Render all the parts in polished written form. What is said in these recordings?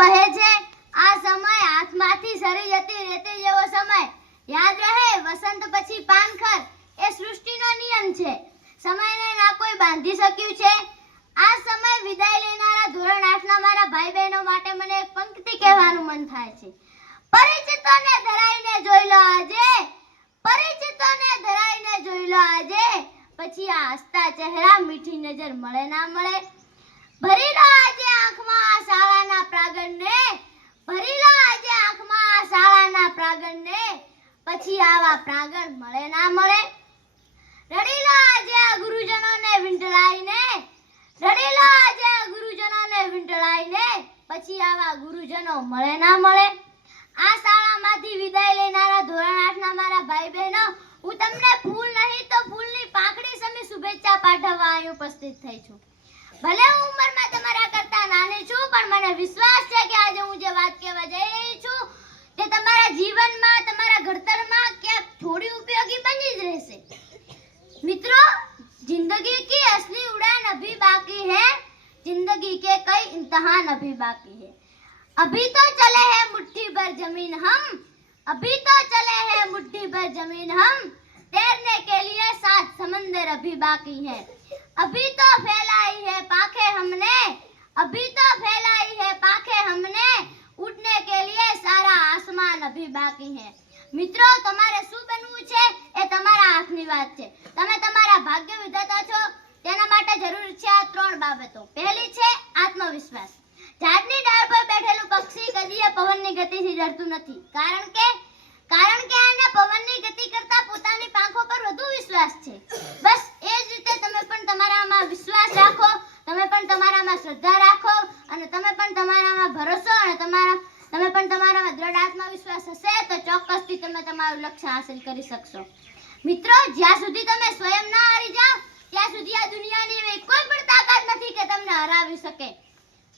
વહે છે આ સમય હાથમાંથી સરી જતી રેતી જેવો સમય યાદ રહે વસંત પછી પાનખર એ સૃષ્ટિનો નિયમ છે સમયને ના કોઈ બાંધી શક્યું છે આ સમય વિદાય લેનારા ધોરણ 8 ના મારા ભાઈ બહેનો માટે મને એક પંક્તિ કહેવાનું મન થાય છે પરિચિતોને ધરાઈને જોઈ લો આજે પરિચિતોને ધરાઈને જોઈ લો આજે પછી આ હસતા ચહેરા મીઠી નજર મળે ના મળે ભરી લો આજે આંખમાં આ શાળાના પ્રાગણને ભરી લો આજે આંખમાં આ શાળાના પ્રાગણને પછી આવા પ્રાગણ મળે ના મળે રડી લો આજે આ ગુરુજનોને વીંટળાઈને રડી લો આજે આ ગુરુજનોને વીંટળાઈને પછી આવા ગુરુજનો મળે ના મળે આ શાળામાંથી વિદાય લેનારા ધોરણ 8 ના મારા ભાઈ બહેનો હું તમને ફૂલ નહીં તો ફૂલની પાંખડી સમી શુભેચ્છા પાઠવવા અહીં ઉપસ્થિત થઈ છું ભલે હું ઉંમરમાં તમારા કરતા નાની છું પણ મને વિશ્વાસ છે કે આજે હું જે વાત કહેવા જઈ રહી છું તે તમારા જીવનમાં તમારા ઘડતરમાં ક્યાંક થોડી ઉપયોગી બની જ રહેશે મિત્રો जिंदगी की असली उड़ान अभी बाकी है जिंदगी के कई इम्तिहान अभी बाकी है अभी तो चले हैं मुट्ठी भर जमीन हम अभी तो चले हैं मुट्ठी भर जमीन हम तैरने के लिए 7 समंदर अभी बाकी है अभी तो फैलाई है पाखे हमने अभी तो फैलाई है पाखे हमने उड़ने के लिए सारा आसमान अभी बाकी है મિત્રો તમારે શું બનવું છે એ તમારા હાથની વાત છે તમે તમારા ભાગ્ય વિધાતા છો તેના માટે જરૂર છે આ 3 બાબતો પહેલી છે આત્મવિશ્વાસ ઝાડની ડાળ પર બેઠેલું પક્ષી કદીએ પવનની ગતિથી ડરતું નથી કારણ કે આને પવનની ગતિ કરતા પોતાની પાંખો પર વધુ વિશ્વાસ છે બસ એ જ રીતે તમે પણ તમારામાં વિશ્વાસ રાખો તમે પણ તમારામાં શ્રદ્ધા રાખો અને તમે પણ તમારામાં ભરોસો અને તમે પણ તમારામાં દ્રઢ આત્મવિશ્વાસ હશે તો ચોક્કસથી તમે તમારું લક્ષ્ય હાંસલ કરી શકશો મિત્રો જ્યાં સુધી તમે સ્વયં ના હારી જાઓ ત્યાં સુધી આ દુનિયાની એવી કોઈ પણ તાકાત નથી કે તમને હરાવી શકે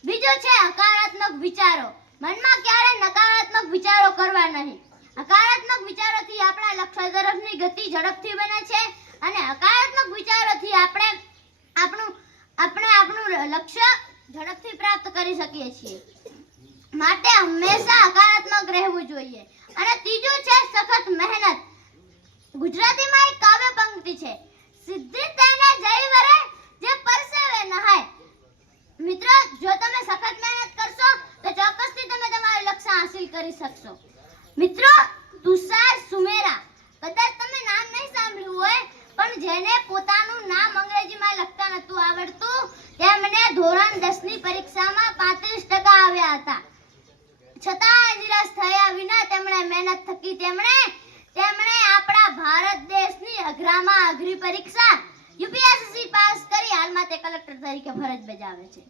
બીજો છે હકારાત્મક વિચારો મનમાં ક્યારેય નકારાત્મક વિચારો કરવા નહીં હકારાત્મક વિચારોથી આપણા લક્ષ્ય તરફની ગતિ ઝડપથી બને છે અને હકારાત્મક વિચારોથી આપણે આપણું લક્ષ્ય ઝડપથી પ્રાપ્ત કરી શકીએ છીએ માટે હંમેશા હકારાત્મક રહેવું જોઈએ અને ત્રીજું છે સખત મહેનત ગુજરાતીમાં એક કાવ્ય પંક્તિ છે સિદ્ધિ તેને જય વરે જે પરસેવે નહાય મિત્રો જો તમે સખત મહેનત કરશો તો ચોક્કસથી તમે તમારું લક્ષ્ય હાંસલ કરી શકશો મિત્રો તુષાર સુમેરા કદાચ તમે નામ નહીં સાંભળ્યું હોય પણ જેને પોતાનું નામ અંગ્રેજીમાં લખતા નહોતું આવડતું તેમને ધોરણ 10 ની પરીક્ષામાં 35% આવ્યા હતા છતાં નિરાશ થયા વિના તેમણે મહેનત થકી તેમણે આપણા ભારત દેશની અઘરામાં અઘરી પરીક્ષા યુપીએસસી પાસ કરી હાલમાં તે કલેક્ટર તરીકે ફરજ બજાવે છે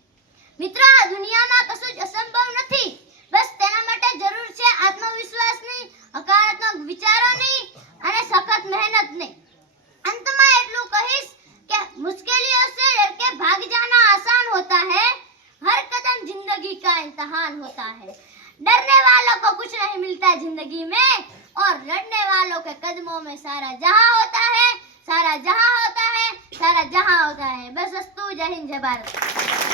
મિત્રો આ દુનિયામાં કશું જ અસંભવ નથી બસ તેના માટે જરૂર છે આત્મવિશ્વાસની હકારાત્મક વિચારોની અને સખત મહેનતની અંતમાં એટલું કહીશ કે मुश्किलों से डर के भाग जाना आसान होता है हर कदम जिंदगी का इम्तिहान होता है डरने वालों को कुछ नहीं मिलता जिंदगी में और लड़ने वालों के कदमों में सारा जहां होता है सारा जहां होता है सारा जहां होता है बस अस्तु जय हिंद जय भारत।